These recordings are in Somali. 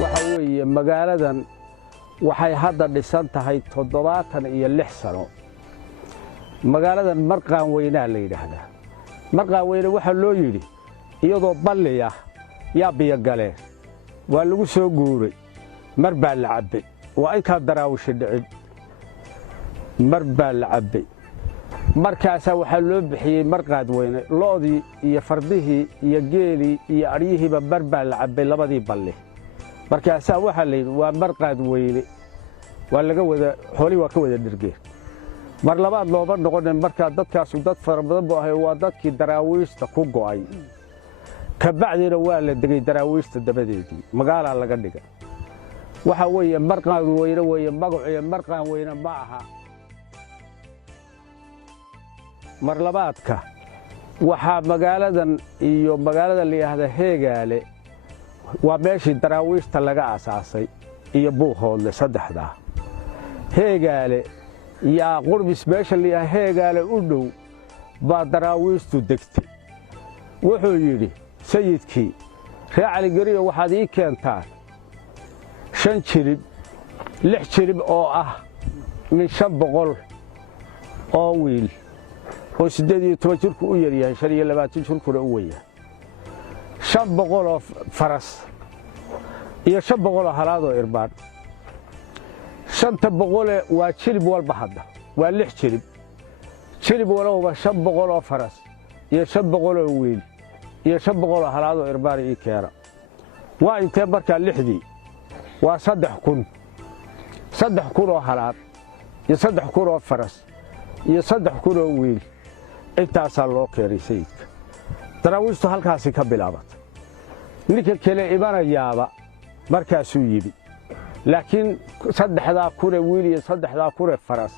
waxa weeye magaaladan waxay hadda dhisan tahay 76 sano. magaaladan marqaan weynaa la yiraahdaa. marqaan weyne waxa loo yiri iyadoo balliya yaa biyo galeen waa lagu soo guuray mar baa la cabay waa ay ka daraawish dhicin mar baa la cabay markaas waxa loo bixiyay marqaad weyne loodii iyo fardihii iyo geeli iyo ariyihiiba mar baa la cabay labadii balli markaas waxa la yiri waa marqaad weyne waa laga wada xooli waa ka wada dhirgeen mar labaad looba noqon marka dadkaas dad fara badan buu ahay waa dadkii daraawiishta ku go'ay ka bacdina waa la degay daraawiishta dabadeedii magaala laga dhigay waxa weeye marqaan weyne weeye magaciisa marqaan weyne ma aha mar labaadka waxa magaaladan iyo magaalada la yiraahdo Heegaale waa meeshii daraawiishta laga aasaasay iyo buuhoodle saddexda Heegaale yaa qurbis meesha la yiraahdo Heegaale u dhow baa daraawiishtu degtay wuxuu yiri sayidkii raacali gariyo waxaad ii keentaan 5 jirib 6 jirib oo ah min 500 oo wiil oo 18 jirku u yar yahay 25 jirkuna u weeyaa 500 oo faras iyo 500 oo halaado irbaan 500 waa jirib walba hadda waa 6 jirib jirib walba 500 oo faras iyo 500 oo wiil iyo 500 oo halaado irbaan ii keena waa intee markaa 6dii waa 3000 oo halaad iyo 3000 oo faras iyo 3000 oo wiil intaas loo keenay sayidka daraawiishtu halkaas ka bilaabatay ninka kale imanayaaba markaasuu yimi laakiin 3000 wiil iyo 3000 faras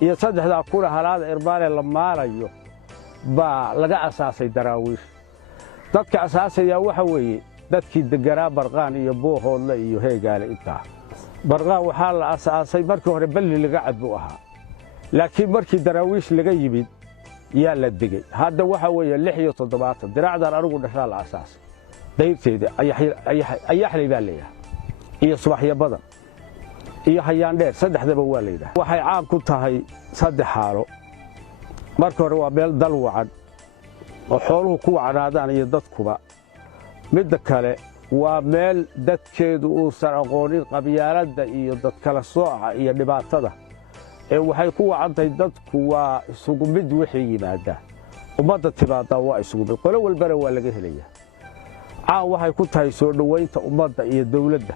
iyo 3000 halaad irbaan la maalayo baa laga asaasay daraawiish dadka asaasaya waxa weeye dadkii deganaa barqaan iyo buuhoodle iyo Heegaale inta barqaan waxa la asaasay markii hore balli laga cadbu ahaa laakiin markii daraawiish laga yimid yaa la digay hadda waxa weeye 76 diraacdan anigu dhashaa la asaasay dayrteeda ayaxlay baa leeyahay iyo subaxya badan iyo hayaan dheer saddexdaba waa leeyahay waxay caan ku tahay saddex xaalo marka hore waa meel dal wacan oo xooluhu ku wacnaadaan iyo dadkuba midda kale waa meel dadkeedu uu saraqoonin qabyaaladda iyo dad kala sooca iyo dhibaatada waxay ku wacantay dadku waa isugu mid wixii yimaada ummadda timaada waa isugu mid qolo walbana waa laga helayaa caan waxay ku tahay soo dhaweynta ummadda iyo dawladda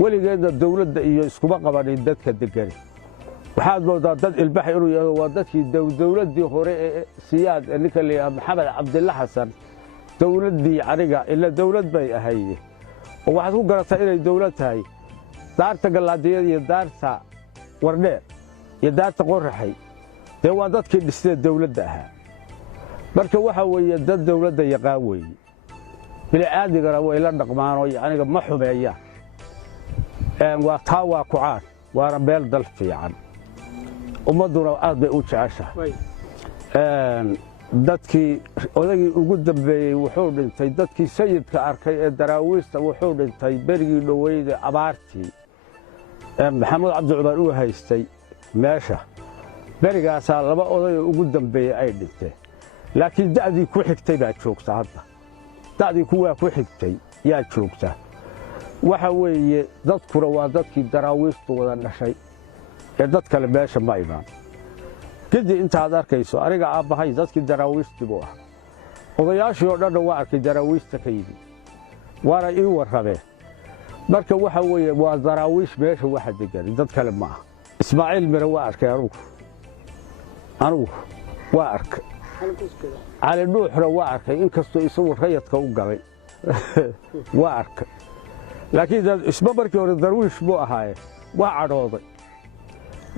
weligeedna dawladda iyo iskuma qabanin dadka degan waxaad moodaa dad ilbax inuu yahay waa dadkii dawladdii hore ee siyaad ninka leeyahay maxamed cabdilla xasan dawladdii aniga ila dawlad bay ahayd oo waxaad ku garataa inay dawlad tahay daarta galaadiyada iyo daarta wardheer iyo daarta qoraxay waa dadkii dhisay dawladda ahaa marka waxa weeye dad dawladda yaqaan weeye bilaadigana way la dhaqmaan oo aniga ma xumeeyaa waa taa waa ku caan waana meel dal fiican ummaduna aad bay u jeceshahay dadkii odagii ugu dambeeyay wuxuu dhintay dadkii sayidka arkay ee daraawiishta wuxuu dhintay berigii dhaweyda abaartii maxamed cabdi cumar uu haystay meesha berigaasa laba oday ugu dambeeyay ay dhinteen laakiin da'dii ku xigtay baa joogta hadda da'dii kuwa ku xigtay yaa joogta waxa weeye dadkuna waa dadkii daraawiishtu wada dhashay ee dad kale meesha ma imaan kadib intaad arkayso aniga aabahay dadkii daraawiishtii buu ah odayaashii oo dhan waa arkay daraawiishta ka yimid waana ii warrabeen marka waxa weeye waa daraawiish meesha waxa degan dad kale ma aha ismaaciil mira waa arkay anigu waa arkay cali dhuuxna waa arkay inkastoo isagu rayadka u galay waa arkay laakiin isma markii hore darwiish buu ahaayeen waa cadhooday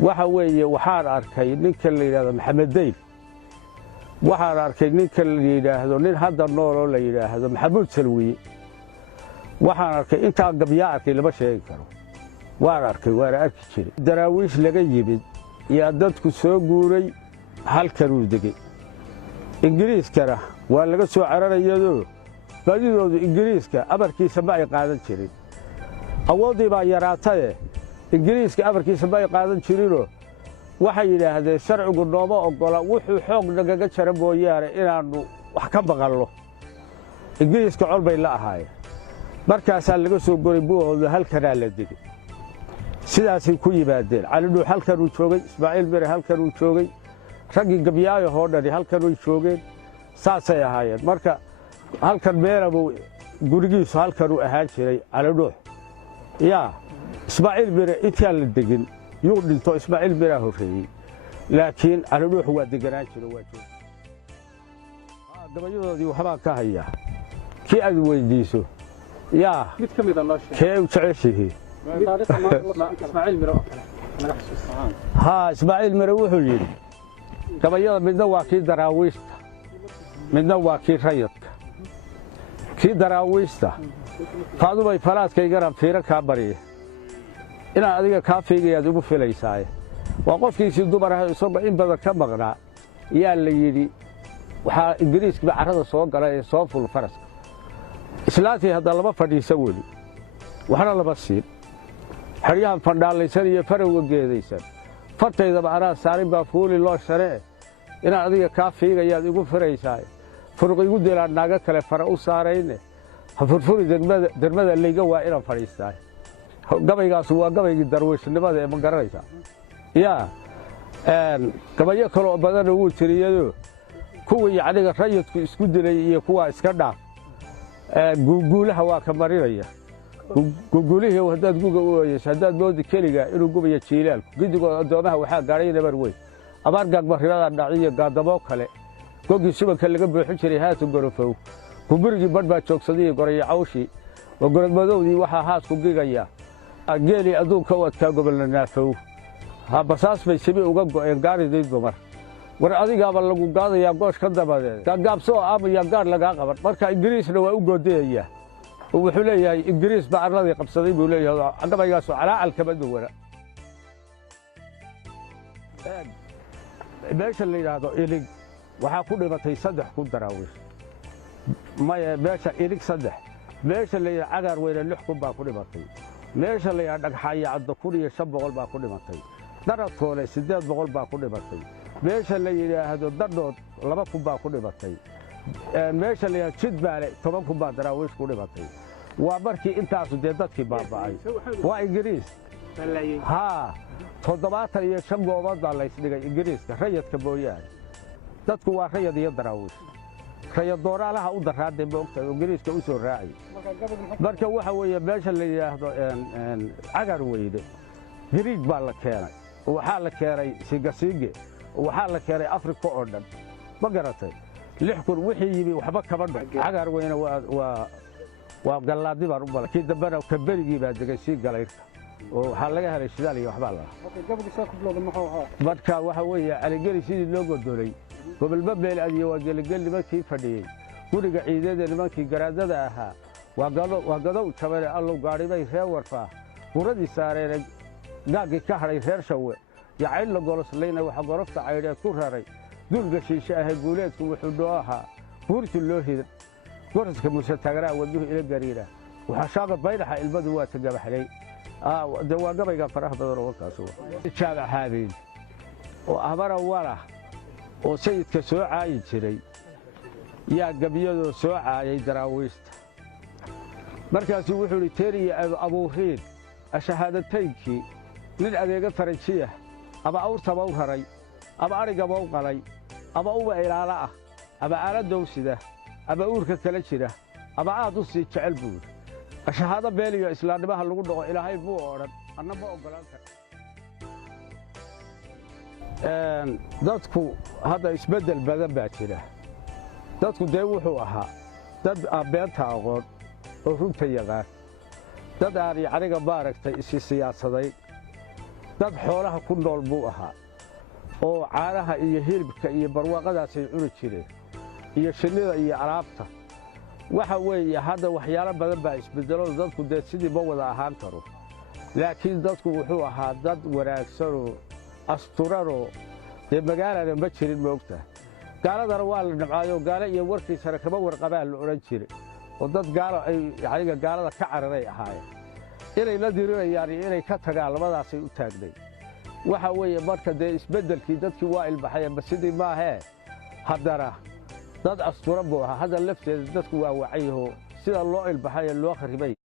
waxa weeye waxaan arkay ninka la yiraahdo maxamed deyl waxaan arkay ninka la yiraahdo nin hadda nool oo la yiraahdo maxamuud salwiye waxaan arkay inta gabyaa arkay lama sheegi karo waan arkay waan arki jiray daraawiish laga yimid iyo dadku soo guuray halkan uu degay ingiriiskana waa laga soo cararayado badidoodu ingiriiska amarkiisa ma ay qaadan jirin awooddii baa yaraataye ingiriiska amarkiisa may qaadan jirinoo waxay yidhaahdeen sharcigu nooma oggola wuxuu xoog nagaga jara mooyaane inaannu wax ka maqalno ingiriiska col bay la ahaayeen markaasaa laga soo goray buuhooda halkanaa la degay sidaasay ku yimaadeen cali dhuux halkanuu joogay ismaaciil mire halkanuu joogay raggii gabyaayahoo dhani halkanay joogeen saasay ahaayeen marka halkan meelabuu gurigiisu halkanuu ahaan jiray cali dhuux yaa ismaaciil mire intaan la degin yuu dhinto ismaaciil miraa horreeyey laakiin cali dhuux waa deganaan jiro waa joog gabayadoodii waxbaan ka hayaa kii aad weyddiiso yaa mid ka mida noo sheeg kee u jeceshihiin haa ismaaciil mire wuxuu yidhi gabayada midna waa kii daraawiishta midna waa kii rayadka kii daraawiishta faadumay falaadkaygana fiiro kaa barya inaan adiga kaa fiigayaad igu filaysaaye waa qofkiisii dumar ah isagoo in badan ka maqnaa yaa la yidhi waxaa ingiriiskiiba carrada soo gala ee soo ful faraska islaantii hadda lama fadhiisa weli waxna lama siin xeryahan fandhaallaysan iyo farowga geedaysan fartaydaba anaa saarin baa fuuli loo sharee inaan adiga kaa fiigayaad igu firaysaaye furuq igu delaan naaga kale fara u saarayne ha furfuri dermada layga waa inaan fadhiistaaye gabaygaasu waa gabaygii darwiishnimada ee ma garanaysaa yaa gabayo kaloo badana wuu tiriyadoo kuwii yacniga rayidku isku dilay iyo kuwaa iska dhaaf guuguulaha waa ka marinaya guuguulihii haddaad guga u ooyeyso haddaad moodi keliga inuu gubaya jiilaalku gidigood addoomaha waxaa gaadhay nabar weyn abaar gaagmarrinadaa dhaciyo gaadamoo kale goggii subanka laga buuxin jiray haatu gorofow gumburigii badh baa joogsadaiyo goraya cawshii oo gorodmadowdii waxaa haasku gigaya geelii adduunka u adkaa gobolna naafow basaas bay sibi uga go'een gaaridii dumar war adigaaba lagu gaadayaa goosh ka dabadeed gaagaabso oo aamaya gaadh lagaa qaban marka ingiriisna waa u goodayayaa oo wuxuu leeyahay ingiriis baa arladii qabsaday buu leeyahay gabaygaasu calaacal kama duwana meesha la yidhaahdo ilig waxaa ku dhimatay 3 kun daraawiish maya meesha ilig 3 meesha la yidhaahdo cagaar weyne 6 kun baa ku dhimatay meesha la yidhaahdo dhagxaaya cadda 1500 baa ku dhimatay daratoole 800 baa ku dhimatay meesha la yidhaahdo dadhood 2 kun baa ku dhimatay meesha la yidhaahdo jidbaale 10 kun baa daraawiish ku dhimatay waa markii intaasu dee dadkii baaba'ay waa ingiriis haa 75 goobood baa laysdhigay ingiriiska rayadka mooyaane dadku waa rayad iyo daraawiish rayad dooraalaha u daraadee moogtahay ingiriiska u soo raacay marka waxa weeye meesha la yidhaahdo cagar weyne gariig baa la keenay waxaa la keenay sigasiige waxaa la keenay afrika oo dhan ma garatay 6 kun wixii yimi waxba kama dho cagar weyne waa gallaadi baan u balay kii dambena kaberigii baa degay sii galayrka oo waxaa laga helay shidaal iyo waxbaa lahaa marka waxa weeye caligeli sidii loo godolay gobolba beel adiyo waa geligel nimankii fadhiyey guriga ciidada nimankii garaadada ahaa waa gadow jabane allow gaadhibay reer warfaa guradii saareene gaaggii ka hadhay reer shawe yacayn la goloslayna waxa gorofta caydheed ku raray duulga shiishe ahay guuleedku wuxuu noo ahaa buurti loo hidan goroska muse taganaa wadnuhu ila gariira waxaa shaaba baynaxa ilmadu waa tagabaxlay de waa gabayga faraha badan oo warkaas jaamac haabeen oo ahmara walah oo sayidka soo caayi jiray yaa gabyadoo soo caayay daraawiishta markaasuu wuxuu idhi teeriya abuuriin ashahaadataykii nin adeega faranjiyah ama awrtaba u raray ama arigaba u qalay ama uba ilaala ah ama aaladow sida ama uurka kala jira ama aad u sii jecel buuri ashahaado beeliyo islaamnimaha lagu dhaqo ilaahay buu odhan anna ma oggolaan kara dadku hadda isbeddel badan baa jira dadku dee wuxuu ahaa dad aan beenta aqoon oo runta yaqaan dad aan yacniga maaragtay isi siyaasadayn dad xoolaha ku nool buu ahaa oo caanaha iyo hilibka iyo barwaaqadaasay cuni jireen iyo shinnida iyo alaabta waxa weeye hadda waxyaalo badan baa isbeddelo dadku dee sidii ma wada ahaan karo laakiin dadku wuxuu ahaa dad wanaagsanoo asturanoo dee magaalana ma jirin moogta gaaladana waa la nabcaayo gaalo iyo warkiisana kama warqabaa la odhan jiray oo dad gaalo ay yacniga gaalada ka cararay ahaayeen inay la dirirayaan iyo inay ka tagaan labadaasay u taagnay waxa weeye marka dee isbeddelkii dadkii waa ilbaxayeenba sidii maahee haddana dad asturan buu ahaa hadda lafteeda dadku waa wacayho sida loo ilbaxay loo kharibay